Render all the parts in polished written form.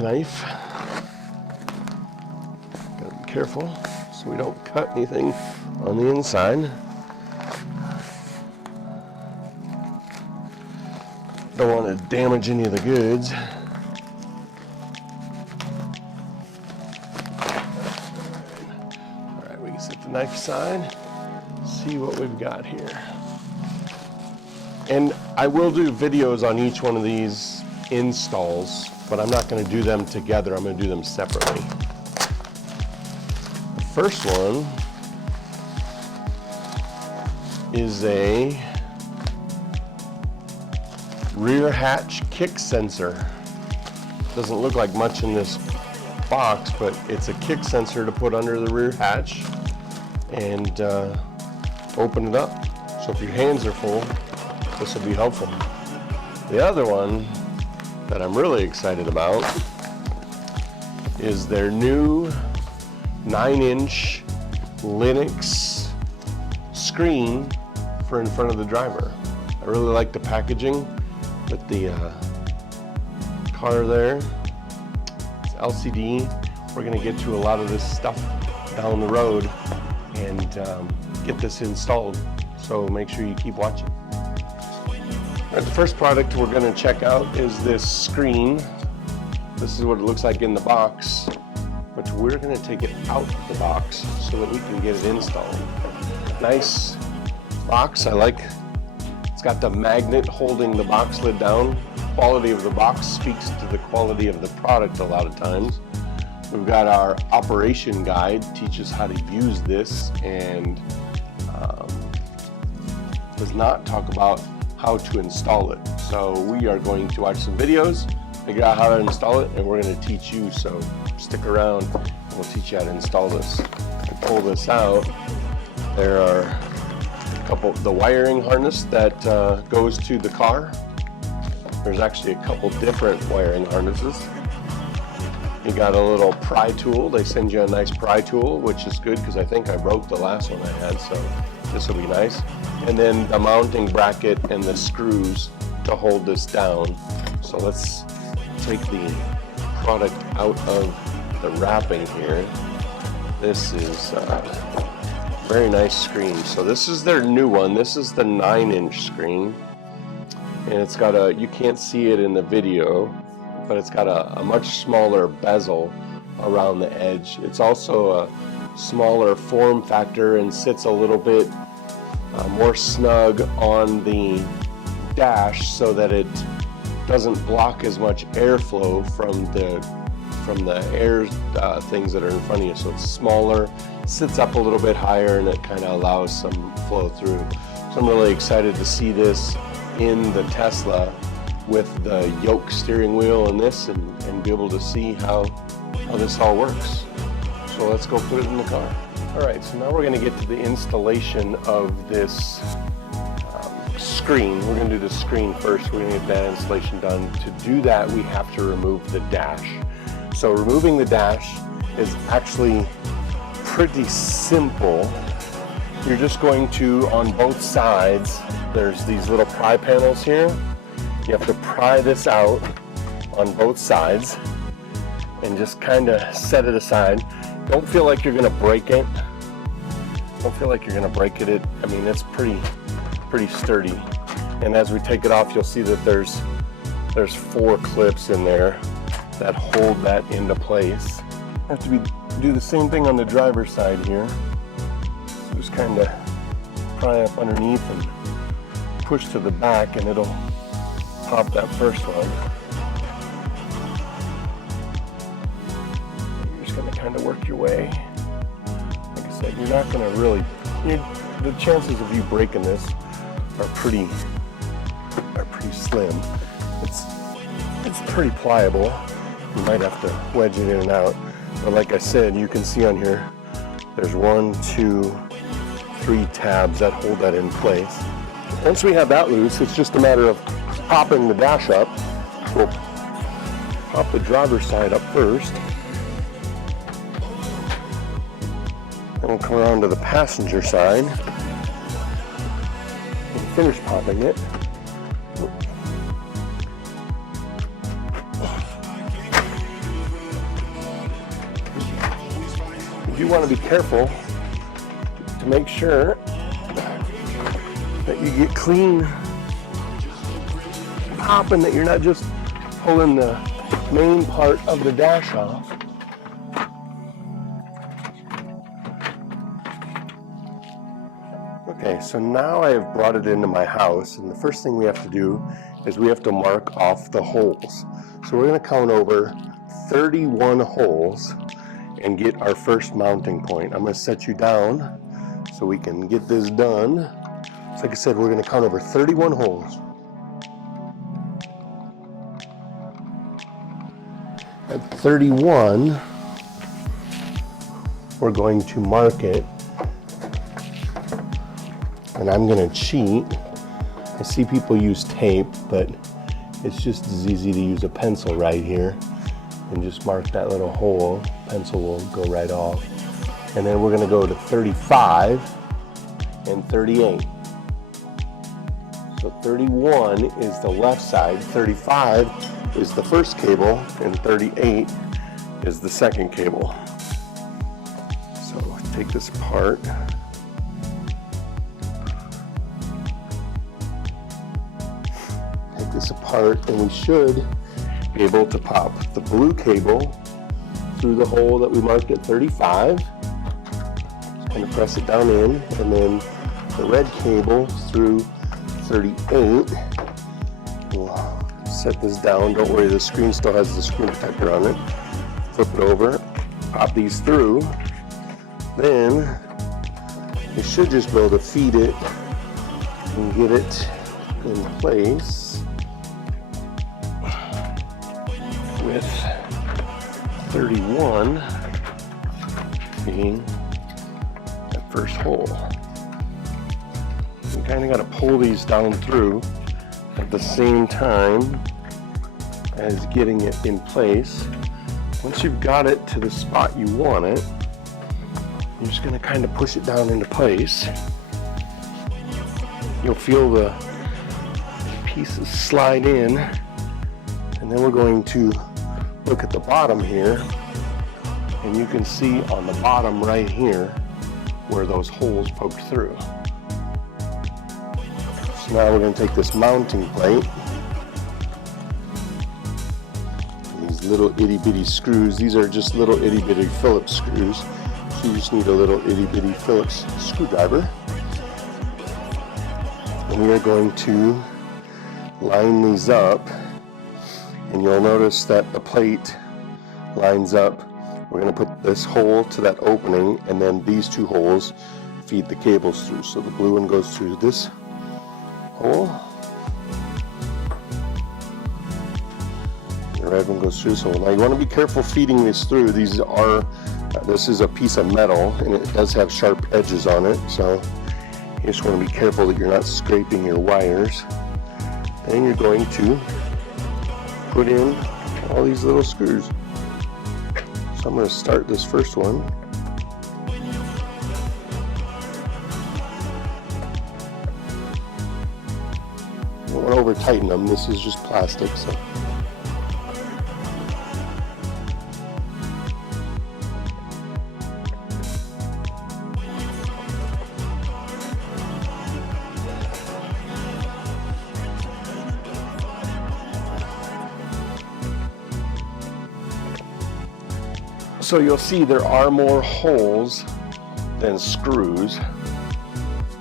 knife. Gotta be careful so we don't cut anything on the inside. Don't want to damage any of the goods. All right, we can set the knife aside, see what we've got here. And I will do videos on each one of these installs, but I'm not going to do them together. I'm going to do them separately. The first one is a rear hatch kick sensor. Doesn't look like much in this box, but it's a kick sensor to put under the rear hatch and open it up. So if your hands are full, this will be helpful. The other one that I'm really excited about is their new 9-inch Linux screen for in front of the driver. I really like the packaging with the car there. It's LCD. We're gonna get to a lot of this stuff down the road and get this installed. So make sure you keep watching. All right, the first product we're gonna check out is this screen. This is what it looks like in the box, but we're gonna take it out of the box so that we can get it installed. Nice box, I like. It's got the magnet holding the box lid down. Quality of the box speaks to the quality of the product a lot of times. We've got our operation guide, teaches how to use this, and does not talk about how to install it. So we are going to watch some videos, figure out how to install it, and we're going to teach you. So stick around and we'll teach you how to install this. To pull this out, there are the wiring harness that goes to the car. There's actually a couple different wiring harnesses. You got a little pry tool. They send you a nice pry tool, which is good because I think I broke the last one I had, so this will be nice. And then the mounting bracket and the screws to hold this down. So let's take the product out of the wrapping here. This is very nice screen. So this is their new one. This is the 9-inch screen. And it's got a, you can't see it in the video, but it's got a much smaller bezel around the edge. It's also a smaller form factor and sits a little bit more snug on the dash so that it doesn't block as much airflow from the air things that are in front of you. So it's smaller, sits up a little bit higher, and it kind of allows some flow through. So I'm really excited to see this in the Tesla with the Yoke steering wheel and this, and be able to see how this all works. So let's go put it in the car. All right, so now we're going to get to the installation of this screen. We're going to do the screen first. We're going to get that installation done. To do that, we have to remove the dash. So removing the dash is actually pretty simple. You're just going to, on both sides, there's these little pry panels here. You have to pry this out on both sides and just kind of set it aside. Don't feel like you're going to break it. Don't feel like you're going to break it. I mean, it's pretty sturdy. And as we take it off, you'll see that there's 4 clips in there that hold that into place. Have to do the same thing on the driver's side here. So just kind of pry up underneath and push to the back, and it'll pop that first one. You're just going to kind of work your way. Like I said, you're not going to really, the chances of you breaking this are pretty slim. It's pretty pliable. You might have to wedge it in and out. But like I said, you can see on here, there's 1, 2, 3 tabs that hold that in place. Once we have that loose, it's just a matter of popping the dash up. We'll pop the driver's side up first. Then we'll come around to the passenger side and finish popping it. do want to be careful to make sure that you get clean pop and that you're not just pulling the main part of the dash off. Okay, so now I have brought it into my house, and the first thing we have to do is we have to mark off the holes. So we're going to count over 31 holes and get our first mounting point. I'm going to set you down so we can get this done. So like I said, we're going to count over 31 holes. At 31, we're going to mark it. And I'm going to cheat. I see people use tape, but it's just as easy to use a pencil right here and just mark that little hole. Pencil will go right off. And then we're going to go to 35 and 38. So 31 is the left side, 35 is the first cable, and 38 is the second cable. So take this apart. Take this apart, and we should be able to pop the blue cable through the hole that we marked at 35. Just kind of press it down in, and then the red cable through 38. We'll set this down. Don't worry, the screen still has the screen protector on it. Flip it over, pop these through. Then you should just be able to feed it and get it in place with 31 being that first hole. You kind of got to pull these down through at the same time as getting it in place. Once you've got it to the spot you want it, you're just going to kind of push it down into place. You'll feel the pieces slide in, and then we're going to look at the bottom here, and you can see on the bottom right here where those holes poked through. So now we're going to take this mounting plate, these little itty bitty screws. These are just little itty bitty Phillips screws. So you just need a little itty bitty Phillips screwdriver. And we are going to line these up, and you'll notice that the plate lines up. We're going to put this hole to that opening, and then these two holes feed the cables through. So the blue one goes through this hole, the red one goes through. So now you want to be careful feeding this through. This is a piece of metal, and it does have sharp edges on it, so you just want to be careful that you're not scraping your wires. Then you're going to put in all these little screws. So I'm going to start this first one. I don't want to over tighten them. This is just plastic, so. So you'll see there are more holes than screws.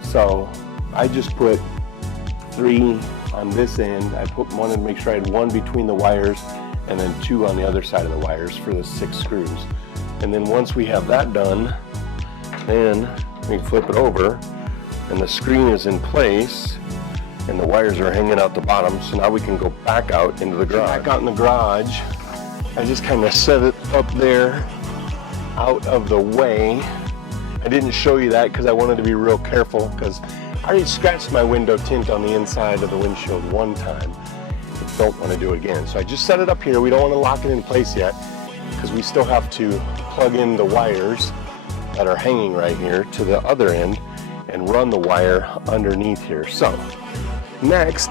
So I just put 3 on this end. I wanted to make sure I had 1 between the wires and then 2 on the other side of the wires for the 6 screws. And then once we have that done, then we flip it over and the screen is in place and the wires are hanging out the bottom. So now we can go back out into the garage. Back out in the garage, I just kind of set it up there out of the way. I didn't show you that because I wanted to be real careful, because I already scratched my window tint on the inside of the windshield one time. I don't want to do it again. So I just set it up here. We don't want to lock it in place yet because we still have to plug in the wires that are hanging right here to the other end and run the wire underneath here. So next,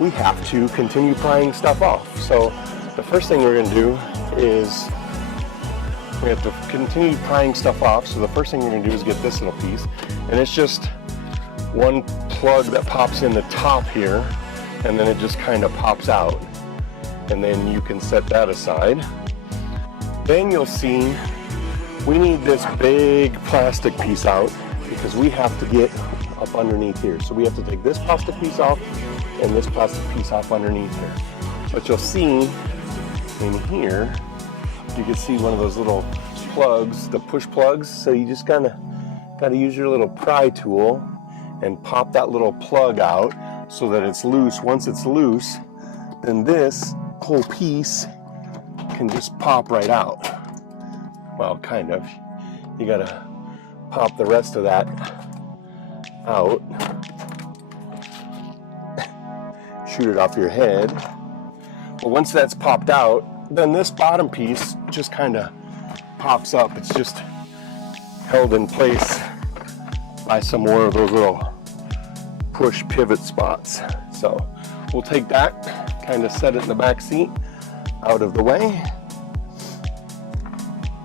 we have to continue prying stuff off. So the first thing we're going to do is we have to continue prying stuff off. So the first thing we're going to do is get this little piece, and it's just one plug that pops in the top here, and then it just kind of pops out, and then you can set that aside. Then you'll see we need this big plastic piece out because we have to get up underneath here. So we have to take this plastic piece off and this plastic piece off underneath here. But you'll see in here, you can see one of those little plugs, the push plugs. So you just kind of got to use your little pry tool and pop that little plug out so that it's loose. Once it's loose, then this whole piece can just pop right out. Well, kind of. You got to pop the rest of that out. Shoot it off your head. But once that's popped out, then this bottom piece just kind of pops up. It's just held in place by some more of those little push pivot spots. So we'll take that, kind of set it in the back seat, out of the way.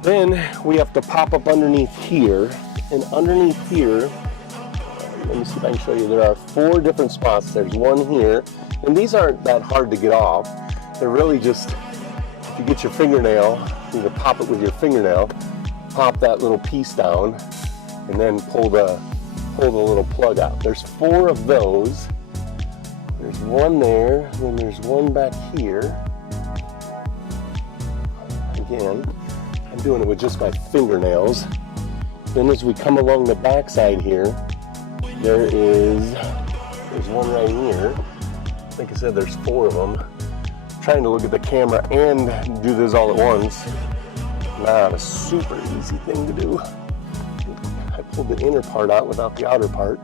Then we have to pop up underneath here, and underneath here, let me see if I can show you, there are 4 different spots. There's one here, and these aren't that hard to get off. They're really just, if you get your fingernail, you can pop it with your fingernail, pop that little piece down, and then pull the little plug out. There's 4 of those. There's one there, and then there's one back here. Again, I'm doing it with just my fingernails. Then as we come along the back side here, there's one right here. Like I said, there's 4 of them. I'm trying to look at the camera and do this all at once. Not a super easy thing to do. I pulled the inner part out without the outer part.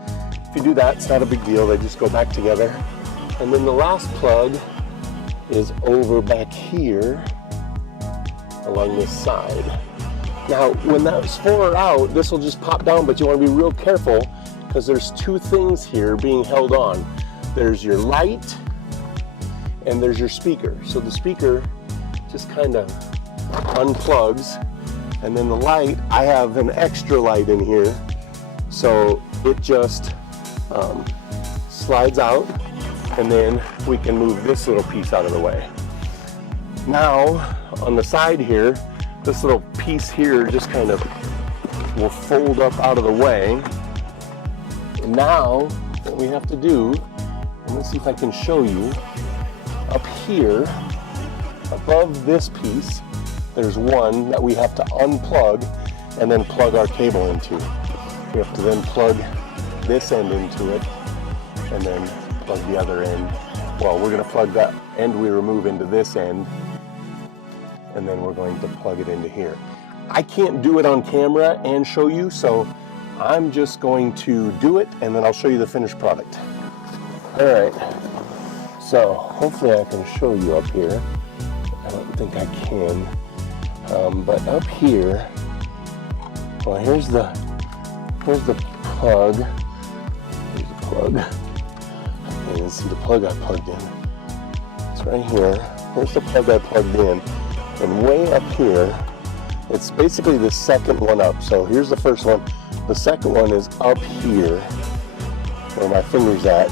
If you do that, it's not a big deal. They just go back together. And then the last plug is over back here along this side. Now, when those 4 are out, this will just pop down, but you want to be real careful because there's 2 things here being held on. There's your light and there's your speaker. So the speaker just kind of unplugs, and then the light, I have an extra light in here, so it just slides out, and then we can move this little piece out of the way. Now, on the side here, this little piece here just kind of will fold up out of the way. And now, what we have to do, and let's see if I can show you, up here, above this piece, there's one that we have to unplug and then plug our cable into. We have to then plug this end into it and then plug the other end. Well, we're going to plug that end we remove into this end, and then we're going to plug it into here. I can't do it on camera and show you, so I'm just going to do it and then I'll show you the finished product. All right, so hopefully I can show you up here. I don't think I can, but up here, well, here's the plug. Here's the plug. You can see the plug I plugged in. It's right here. Here's the plug I plugged in. And way up here, it's basically the second one up. So here's the first one. The second one is up here, where my finger's at.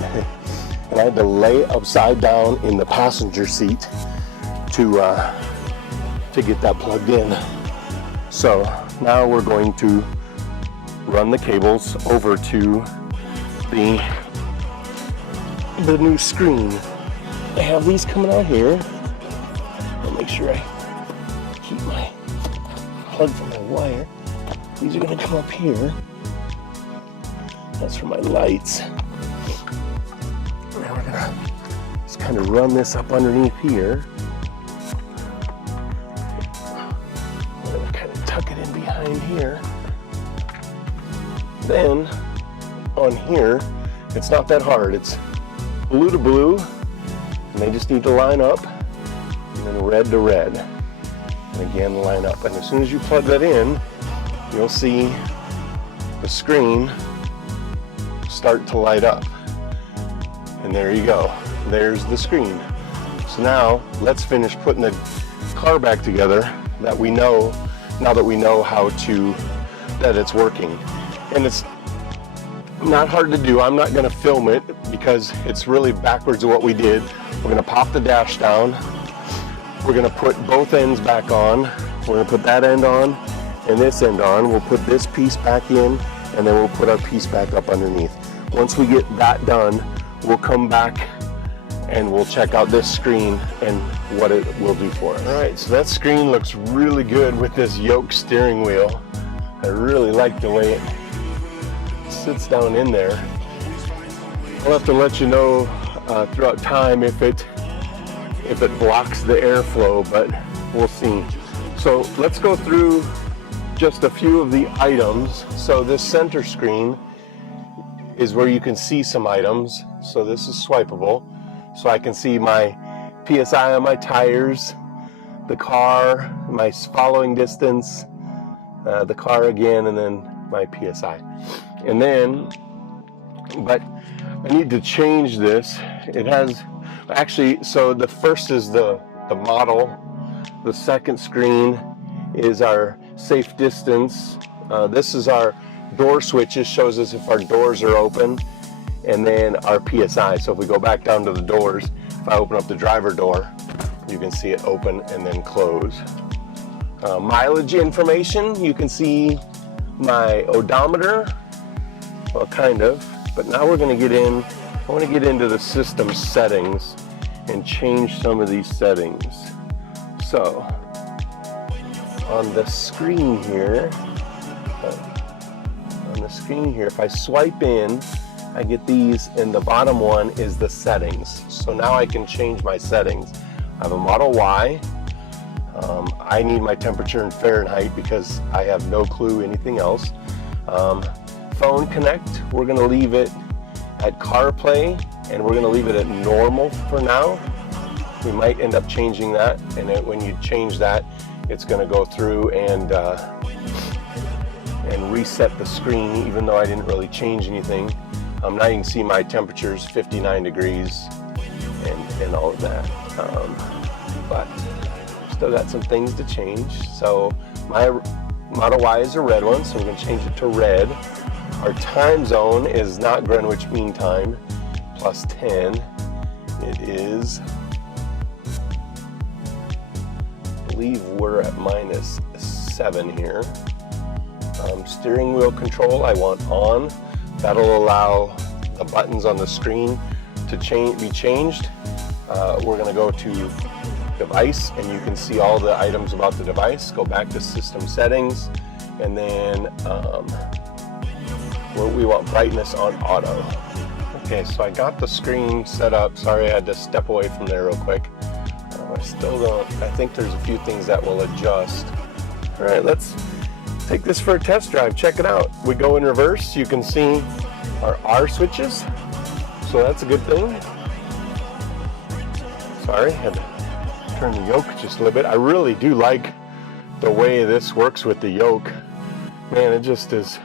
And I had to lay upside down in the passenger seat to get that plugged in. So now we're going to run the cables over to the new screen. I have these coming out here. I'll make sure I keep my plug from my wire. These are going to come up here. That's for my lights. Now we're going to just kind of run this up underneath here. We're going to kind of tuck it in behind here. Then on here, it's not that hard. It's blue to blue, and they just need to line up, and then red to red, and again line up. And as soon as you plug that in, you'll see the screen start to light up. And there you go. There's the screen. So now let's finish putting the car back together that we know now that we know that it's working. And it's not hard to do. I'm not going to film it because it's really backwards of what we did. We're going to pop the dash down. We're going to put both ends back on. We're going to put that end on and this end on. We'll put this piece back in, and then we'll put our piece back up underneath. Once we get that done, we'll come back and we'll check out this screen and what it will do for us. All right, so that screen looks really good with this Yoke steering wheel. I really like the way it sits down in there. I'll have to let you know throughout time if it blocks the airflow, but we'll see. So let's go through just a few of the items. So this center screen is where you can see some items. So this is swipeable. So I can see my PSI on my tires, the car, my following distance, the car again, and then my PSI. And then, but I need to change this. It has, actually, so the first is the model. The second screen is our safe distance. This is our door switches, shows us if our doors are open, and then our PSI. So if we go back down to the doors, if I open up the driver door, you can see it open and then close. Mileage information, you can see my odometer, well, kind of, but now we're going to get in. I want to get into the system settings and change some of these settings. So on the screen here, if I swipe in, I get these, and the bottom one is the settings. So now I can change my settings. I have a Model Y. I need my temperature in Fahrenheit because I have no clue anything else. Phone connect, we're going to leave it at CarPlay, and we're going to leave it at normal for now. We might end up changing that, and when you change that, it's going to go through and reset the screen, even though I didn't really change anything. Now you can see my temperatures 59 degrees and all of that, but still got some things to change. So my Model Y is a red one, so we're going to change it to red. Our time zone is not Greenwich Mean Time, plus 10. It is, I believe we're at -7 here. Steering wheel control I want on. That'll allow the buttons on the screen to be changed. We're going to go to device, and you can see all the items about the device. Go back to system settings, and then we want brightness on auto. Okay, so I got the screen set up. Sorry, I had to step away from there real quick. I still don't, I think there's a few things that will adjust. All right, let's take this for a test drive. Check it out. We go in reverse. You can see our R switches, so that's a good thing. Sorry, had to turn the yoke just a little bit. I really do like the way this works with the yoke. Man, it just is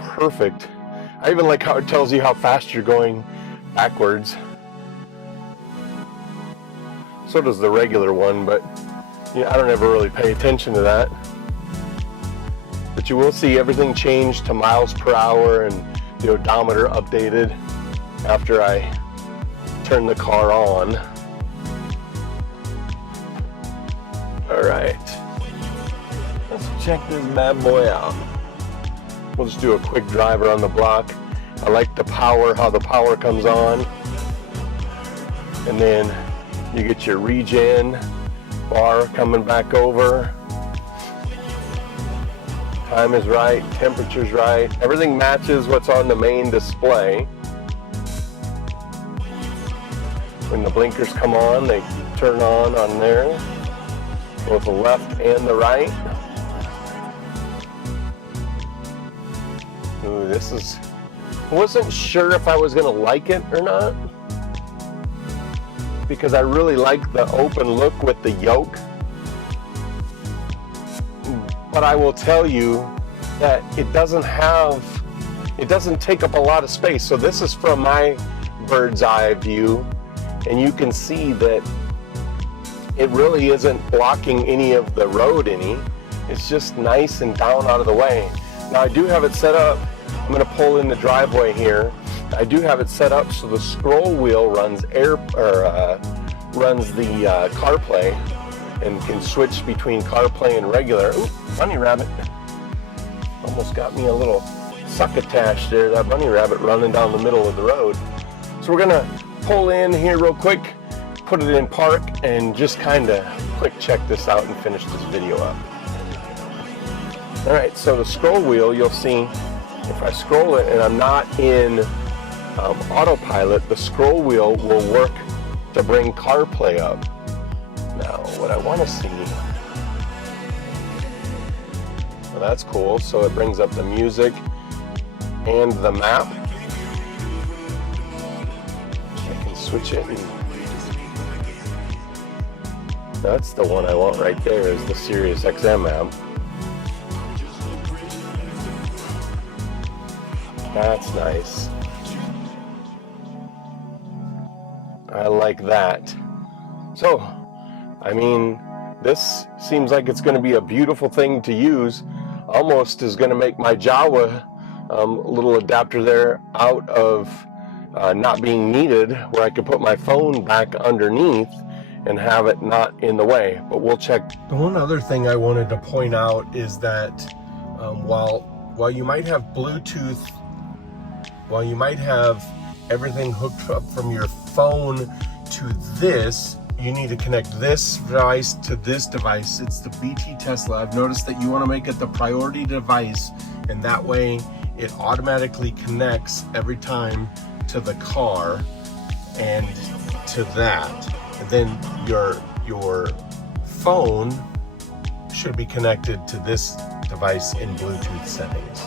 perfect. I even like how it tells you how fast you're going backwards. So does the regular one, but I don't ever really pay attention to that. But you will see everything change to miles per hour and the odometer updated after I turn the car on. All right, let's check this bad boy out. We'll just do a quick drive around the block. I like the power, how the power comes on. And then you get your regen bar coming back over. Time is right, temperature's right. Everything matches what's on the main display. When the blinkers come on, they turn on there. Both the left and the right. Ooh, this is, I wasn't sure if I was gonna like it or not, because I really like the open look with the yoke. But I will tell you that it doesn't take up a lot of space. So this is from my bird's eye view, and you can see that it really isn't blocking any of the road any. It's just nice and down out of the way. Now I do have it set up, I'm going to pull in the driveway here. I do have it set up so the scroll wheel runs runs the CarPlay and can switch between CarPlay and regular. Ooh, bunny rabbit. Almost got me a little succotash there, that bunny rabbit running down the middle of the road. So we're going to pull in here real quick, put it in park, and just kind of quick check this out and finish this video up. Alright, so the scroll wheel, you'll see if I scroll it and I'm not in autopilot, the scroll wheel will work to bring CarPlay up. Now, what I want to see, well, that's cool. So it brings up the music and the map. I can switch it. That's the one I want right there, is the Sirius XM app. That's nice. I like that. So, I mean, this seems like it's going to be a beautiful thing to use. Almost is going to make my Jawa little adapter there out of not being needed, where I could put my phone back underneath and have it not in the way. But we'll check. The one other thing I wanted to point out is that while you might have Bluetooth, while you might have everything hooked up from your phone to this, you need to connect this device to this device. It's the BT Tesla. I've noticed that you want to make it the priority device, and that way it automatically connects every time to the car and to that. And then your phone should be connected to this device in Bluetooth settings.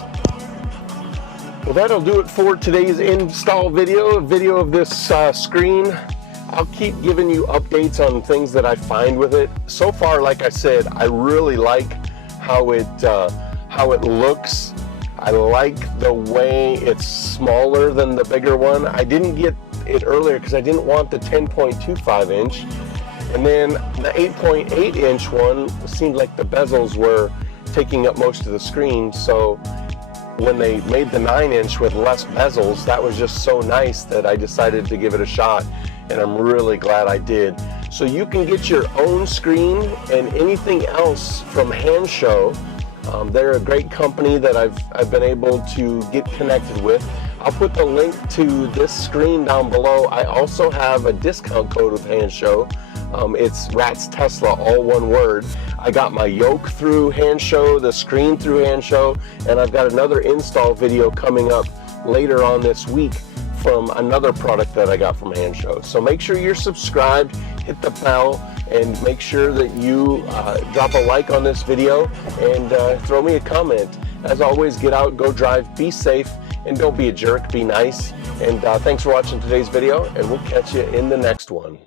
Well, that'll do it for today's install video, a video of this screen. I'll keep giving you updates on things that I find with it. So far, like I said, I really like how it looks. I like the way it's smaller than the bigger one. I didn't get it earlier because I didn't want the 10.25 inch. And then the 8.8 inch one seemed like the bezels were taking up most of the screen. So when they made the 9-inch with less bezels, that was just so nice that I decided to give it a shot, and I'm really glad I did. So you can get your own screen and anything else from Hansshow. They're a great company that I've been able to get connected with. I'll put the link to this screen down below. I also have a discount code with Hansshow. It's Rats Tesla, all one word. I got my Yoke through Hansshow, the screen through Hansshow, and I've got another install video coming up later on this week from another product that I got from Hansshow. So make sure you're subscribed, hit the bell, and make sure that you drop a like on this video and throw me a comment. As always, get out, go drive, be safe, and don't be a jerk, be nice. And thanks for watching today's video, and we'll catch you in the next one.